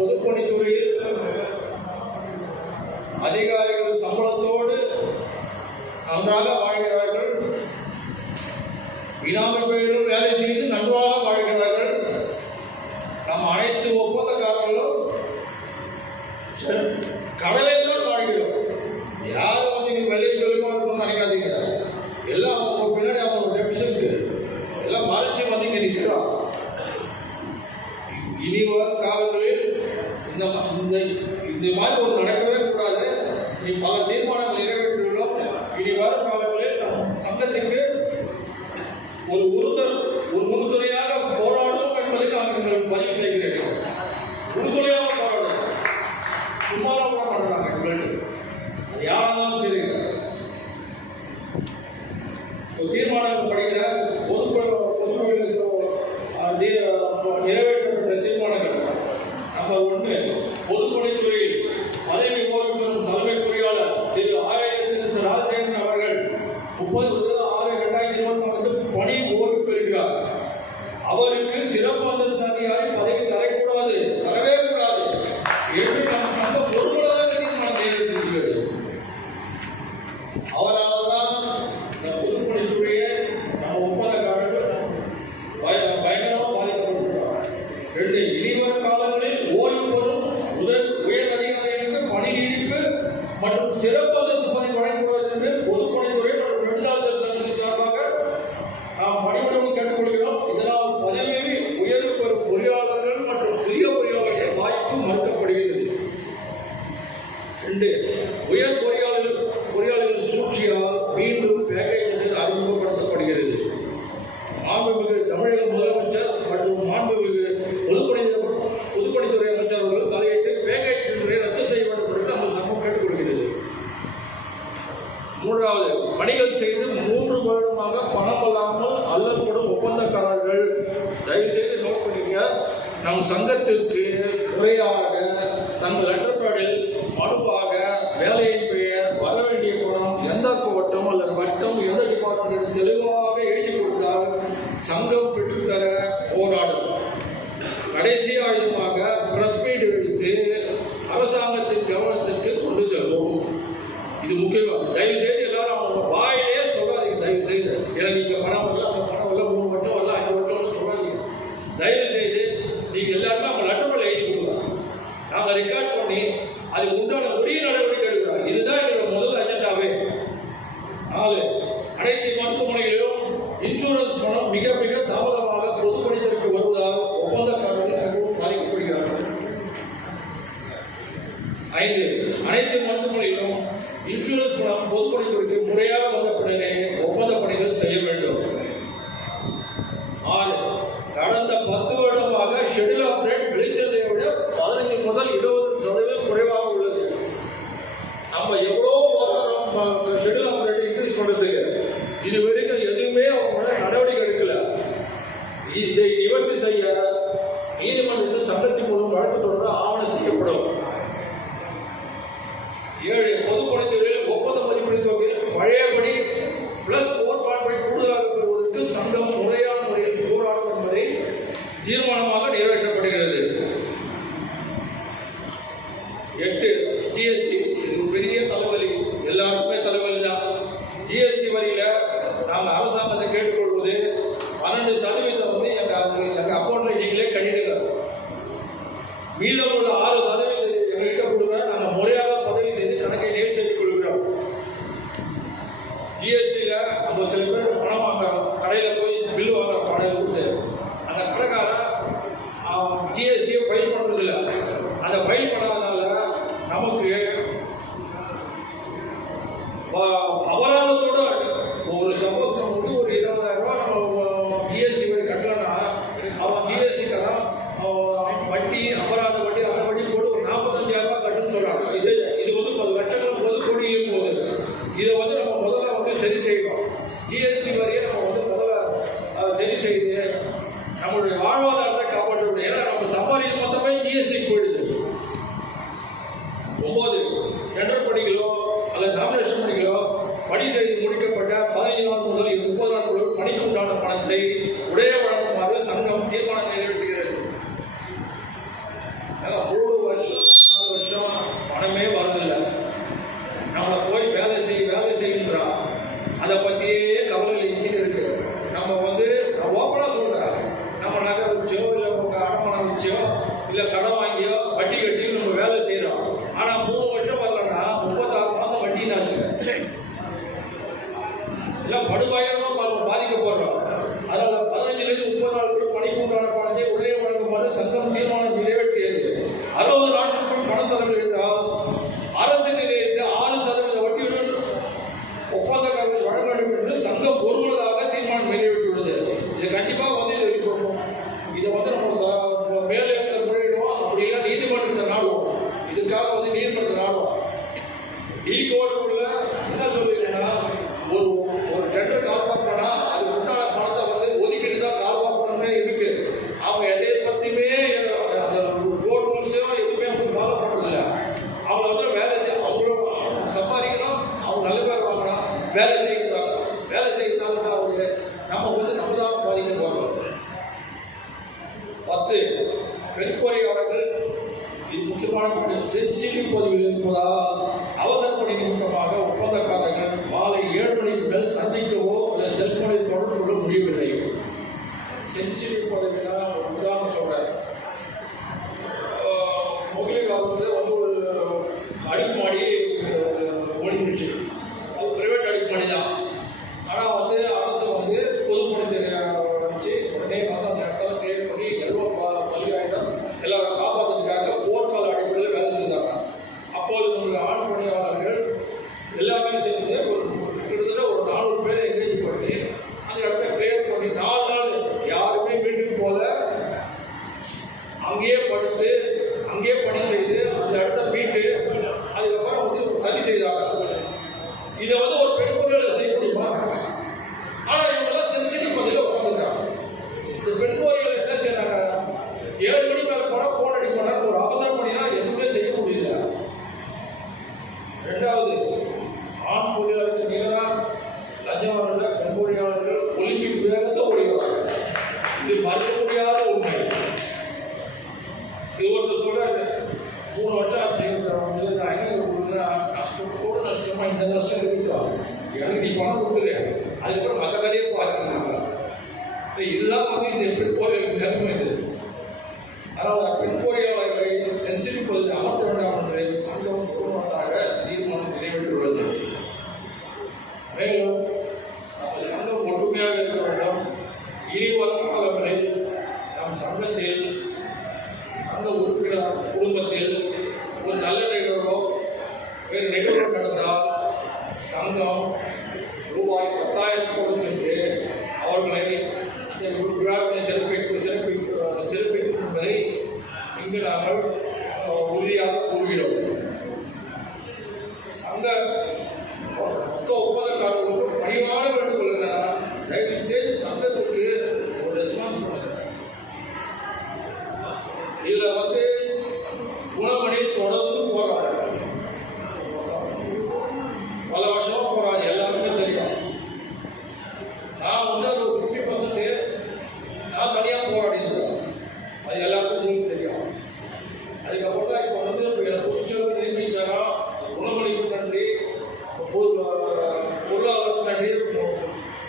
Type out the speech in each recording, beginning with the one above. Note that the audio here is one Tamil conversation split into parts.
பொதுப்பணித்துறையில் அதிகாரிகள் சம்பளத்தோடு நன்றாக வாழ்கிறார்கள். இனாமல் பேரும் வேலை செய்து நன்றாக வாழ்கிறார்கள். நம் அனைத்து ஒப்பந்தக்காரர்களும் கடலில் தான் வாழ்கிறோம். யாரும் வந்து இங்க வெளியே நினைக்காதீங்க. எல்லாம் அவங்க பின்னாடி அவங்க டெபிஷனுக்கு எல்லாம் மறைச்சி வந்து இங்க நிற்கிறோம். இனி வரும் காலங்களில் இந்த மாதிரி ஒரு நடக்கவே கூடாது. நீ பல தீர்மானங்கள் நிறைவேற்றியுள்ளோம். இனி வரும் காலங்களில் சங்கத்துக்கு ஒரு உறுதுணையாக போராடும் என்பதை நான் உங்களுக்கு பதிவு செய்கிறேன். உறுதுணையாக போராடும், சும்மாவா கூட பண்ணுறாங்க எங்களுக்கு. யாராலும் சரி தீர்மானங்கள் படிக்கிற நிறைவேற்றப்பட்ட தீர்மானங்கள். நம்பர் 1, பொதுப்பணித்துறையில் பதவி ஓய்வு பெறும் தலைமை பொறியாளர் திரு ஆயிரத்தி ராஜசேகரன் அவர்கள் 30/6/2024 பணி ஓய்வு பெறுகிறார். அவருக்கு சிறப்பு அந்தஸ்து அதிகாரி பதவி தரக்கூடாது, தரவே கூடாது என்று நம் சங்கம் பொறுப்புள்ளதாக தீர்மானம் நிறைவேற்றியுள்ளது. அவரால் தான் இந்த பொதுப்பணித்துறையை நம்ம ஒப்பந்தக்காரர்கள் பயங்கரமாக பாதிக்கப்பட்டிருக்கிறார். 2, இனிவரும் காலங்களில் ஓய்வு பெறும் உயர் அதிகாரிகளுக்கு பணி நீடிப்பு மற்றும் சிறப்பு அந்தஸ்து பதவி வழங்குவது என்று பொதுப்பணித்துறை மற்றும் நெடுஞ்சாலைத்துறை சங்கத்தின் சார்பாக நாம் பணிபுரியும் கேட்டுக்கொள்கிறோம். இதனால் பதவி உயர்வு பெறும் பொறியாளர்கள் மற்றும் புதிய பொறியாளர்கள் வாய்ப்பு மறுக்கப்படுகிறது. 2, உயர் பொறியாளர்கள் சூழ்ச்சியால் மீண்டும் பேக்கேஜ் அறிமுகப்படுத்தப்படுகிறது. மாண்புமிகு தமிழக முதலமைச்சர் மற்றும் மாண்புமிகு பொதுப்பணித்துறை அமைச்சர் அவர்கள் தலையிட்டு பேக்கேஜ் முறை ரத்து செய்ய வேண்டும் என்று நம்ம சமூகம் கேட்டுக்கொள்கிறது. 3வது, பணிகள் செய்து 3 வருடமாக பணம் இல்லாமல் அல்லல்படும் ஒப்பந்தக்காரர்கள் தயவு செய்து நோட் பண்ணிக்க. நம் சங்கத்திற்கு முறையாக தங்கள் லெட்டர் பேடில் மனுவாக வேலையின் பெயர், வர வேண்டிய பணம், எந்த கோட்டம் அல்லது வட்டம், எந்த டிபார்ட்மெண்ட் தெளிவாக எழுதி கொடுத்தால் சங்கம் பெற்றுத்தர போராடும். கடைசி ஆயுதமாக பிரஸ் மீட் எடுத்து அரசாங்கத்தின் கவனத்திற்கு கொண்டு செல்வோம். இது முக்கியம். தயவு செய்து எல்லாரும் அவங்க வாயிலே சொல்லாதீங்க. தயவு செய்து எனக்கு இங்கே பணம் வரல, அந்த பணம் வரல, 3 வட்டம் வரல, 5 வட்டம் சொல்லாதீங்க. தயவு செய்து நீங்கள் எல்லாருமே அவங்க லெட்டர் எழுதி கொடுக்கலாம். நாங்கள் ரெக்கார்ட் பண்ணி அதுக்கு உண்டான உரிய நடவடிக்கை எடுக்கிறோம். இதுதான் என்னோட முதல் அஜெண்டாவே. 4, அனைத்து மருத்துவமனைகளிலும் இன்சூரன்ஸ் பணம் மிக மிக தாமதமாக பொதுப்பணித்துறைக்கு வருவதால் ஒப்பந்தக்காரர்கள் மிகவும் பாதிக்கப்படுகிறார்கள். 5, அனைத்து மருத்துவமனைகளிலும் இன்சூரன்ஸ் பணம் பொதுப்பணித்துறைக்கு முறையாக வந்த பின்னரே ஒப்பந்த பணிகள் செய்ய வேண்டும். 6, கடந்த 10 வருடமாக ஷெட்யூல் ஆஃப் ரேட் வெளிச்சத்தை விட 15 முதல் 20% குறைவாக உள்ளது. நம்ம எவ்வளோ ஷெட்யூல் ஆஃப் ரேட் இன்க்ரீஸ் பண்ணுறதுக்கு இது வரைக்கும் எதுவுமே அவங்க நடவடிக்கை எடுக்கல. இதை நிவர்த்தி செய்ய நீதிமன்றத்தில் சட்டத்தின் மூலம் வழக்கு தொடர ஆவணம் செய்யப்படும். 7, பொதுப்பணித்துறையில் ஒப்பந்த மதிப்பீடு தொகையில் பழையபடி +4.5 கூடுதலாக பெறுவதற்கு சங்கம் முறையான முறையில் போராடும் என்பதை தீர்மானமாக நிறைவேற்றப்படுகிறது. 8, ஜிஎஸ்டி. இது பெரிய தலைவலி, எல்லாருக்குமே தலைவலி தான். ஜிஎஸ்டி வரியில நாங்கள் அரசாங்கத்தை கேட்டுக்கொள்வது 12% வந்து எங்க அக்கௌண்ட்ல நீங்களே கட்டிடுங்க. மீதம் உள்ள 6% எங்ககிட்ட கொடுங்க. நாங்கள் முறையாக பதிவு செய்து கணக்கை நேர் செய்து கொள்கிறோம். ஜிஎஸ்டியில நம்ம சில பேர் பணம் வாங்குறோம், கடையில் போய் பில் வாங்குற பணம் கொடுத்து அந்த கடைக்காரன் ஜிஎஸ்டியை ஃபைல் பண்றது இல்லை. அந்த ஃபைல் பண்ணாதனால நமக்கு அபராதத்தோட ஒரு சப்போஸ் நம்ம வந்து ஒரு 20,000 ரூபாய் நம்ம ஜிஎஸ்டி வரி கட்டலன்னா அவன் ஜிஎஸ்டிக்காரன் வட்டி, அபராத வட்டி, அந்த வட்டி போட்டு ஒரு 45,000 ரூபாய் கட்டுன்னு சொல்றாங்க. இது வந்து 10 லட்சங்கள் 10 கோடியிலும் போகுது. இதை வந்து நம்ம முதல்ல வந்து சரி செய்யணும். ஜிஎஸ்டி வரியை நம்ம வந்து முதல்ல சரி செய்து நம்மளுடைய வாழ்வாதாரத்தை காப்பாற்ற. ஏன்னா நம்ம சம்பாதிக்க மொத்தமே ஜிஎஸ்டி போயிடுது. 9, டெண்டர் பணிகளோ அல்லது நாமினேஷன் பணிகளோ பணி செய்து முடிக்கப்பட்ட 15 நாள் முதல் 30 நாட்களுக்கு பணிக்கு உண்டான பணத்தை உடைய வழங்குமாறு சங்கம் தீர்மானம் நிறைவேற்றுகிறது. முழு 10 பெண் பொறியாளர்கள் இது முக்கியமான சென்சிட்டிவ் பதிவில் இருப்பதால் அவசர பணி நிமித்தமாக ஒப்பந்தக்காரர்கள் மாலை 7 மணிக்கு மேல் சந்திக்கவோ அல்ல செல்போனில் தொடர்பு கொள்ள முடியவில்லை. சென்சிட்டிவ் பதவினா உதாரணம் சொல்றேன். மொபைல் வந்து ஒரு அடுக்குமாடி ஒழிஞ்சிச்சு. அது பிரைவேட் அடுக்குமாடி தான். ஆனால் வந்து அரசு வந்து பொதுப்பணித்துறை வச்சு உடனே வந்து அந்த இடத்துல கிளியர் பண்ணி பல்வேறு எல்லாரும் காப்பாற்றுறதுக்காக போர்க்கால அடிப்படையில் வேலை செஞ்சாங்க. அப்போது நம்மளுடைய ஆண் பணியாளர்கள் எல்லாமே சேர்ந்து கிட்டத்தட்ட ஒரு 400 பேரை என்கேஜ் பண்ணி அந்த இடத்த கிளியர் பண்ணி 4 நாள் யாருமே வீட்டுக்கு போல அங்கேயே படுத்து அங்கேயே பணி செய்து அந்த இடத்த மீட்டு அதுக்கப்புறம் வந்து சரி செய்தாங்க. இதை வந்து ஒரு பெண் பொறியாளர் செய்ய முடியுமா? ஆனால் இவங்கெல்லாம் சென்சிட்டிவ் பதில உட்காந்துருக்காங்க. இந்த பெண் பொறியாளர் என்ன செய்யறாங்க? 7 மணி மேல போனால் ஃபோன் அடிக்க போனால் ஒரு அவசரம் பண்ணினா எதுவுமே செய்ய முடியல. 2வது, ஆண் பொறியாளருக்கு நிகராக லஞ்சம் வாங்குற பெண் பொறியாளர்கள் ஒலிம்பிக் வேகத்தை ஓடிக்கிறாங்க. இது மறுக்க முடியாத உண்மை. இது ஒருத்தர் சொல்றாரு, 3 வருஷம் ஆச்சு நஷ்டத்தோடு நஷ்டமா இந்த நஷ்டம் இருக்கட்டும், எனக்கு நீ பணம் கொடுத்துரு, அதுக்கப்புறம் மற்ற கதையை பார்க்கறாங்க. இதுதான் வந்து இந்த பெண் பொறியாளர் நேர்மை. இது அதனால் பெண் பொறியாளர்களை சென்சிட்டிவ் பகுதியில் அமர்த்த வேண்டாம் என்று சங்கம் ஒருமனதாக தீர்மானம் நிறைவேற்றுள்ளது. மேலும் நம்ம சங்கம் ஒற்றுமையாக இருக்க வேண்டும். இனிவரும் காலங்களில் நம் சங்கத்தில் சங்க உறுப்பினர் குடும்பத்தில் ஒரு நல்ல நிகழ்வோ வேறு நிகழ்வு நடந்தால் சங்கம் ரூபாய் 10,000 கொடுத்து சென்று அவர்களை விழாவினை சிறப்பிக்கும் என்பதை இங்கு நாங்கள் உறுதியாக கூறுகிறோம். சங்க மொத்த ஒப்பந்தக்காரர்களுக்கு பணிவான வேண்டுகோள் என்ன, தயவு செய்து சங்கத்துக்கு ஒரு ரெஸ்பான்ஸ் பண்ணுங்க. இதில் வந்து குணமணி தொடர்ந்து போறாங்க, பல வருஷமா போறாங்க, எல்லாருமே தெரியும். நான் வந்து அது 50% நான் தனியாக போராடி இருந்தேன், அது எல்லாருக்கும் தெரியும். அதுக்கப்புறம் தான் இப்போ வந்து எனக்கு பிடிச்சவங்க நியமிச்சாரா, குணமணிக்கும் நன்றி, பொருளாதாரத்துக்கு நன்றி,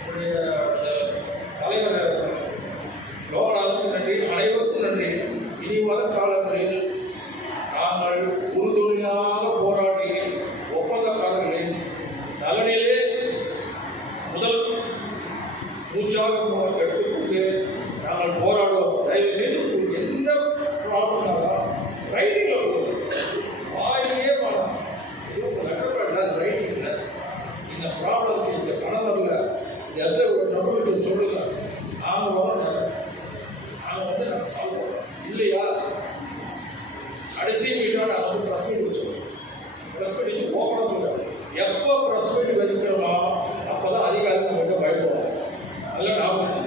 என்னுடைய தலைவர் லோகநாதனுக்கும் நன்றி, அனைவருக்கும் நன்றி. இனி வரும் காலங்களில் நாங்கள் உறுதுணையாக போராடி ஒப்பந்தக்காரர்களின் நலனிலே முதல் மூச்சாக எடுத்துக்கொண்டு நாங்கள் போராடுவோம். தயவு செய்து என்ன ப்ராப்ளம்னாலும் ரைட்டிங்கில் போகுது, வாயிலேயே வேணாம், ரைட்டிங்கில் இந்த ப்ராப்ளத்துக்கு இந்த பணம் வரல, எந்த நபர்களுக்கு சொல்லுங்க, நாங்கள் வரோம், நாங்கள் வந்து நாங்கள் சால்வ் பண்ணுறோம். இல்லையா கடைசி மீட்டாக நாங்கள் வந்து ப்ரெஸ் மீட் வச்சுருவோம். ப்ரெஸ் மீட் வச்சு ஓப்பனாக சொல்லுவோம். எப்போ ப்ரெஸ் மீட் வச்சுக்கிறோமோ அப்போ தான் அதிகாரிகள் கொஞ்சம் பயப்படுவோம். அதெல்லாம் ஞாபகம் வச்சு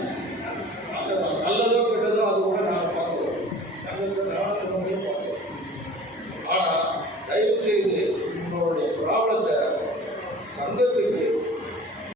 நல்லதோ கெட்டதோ அது கூட நாங்கள் பார்க்குறோம். சங்கத்தில் நானும்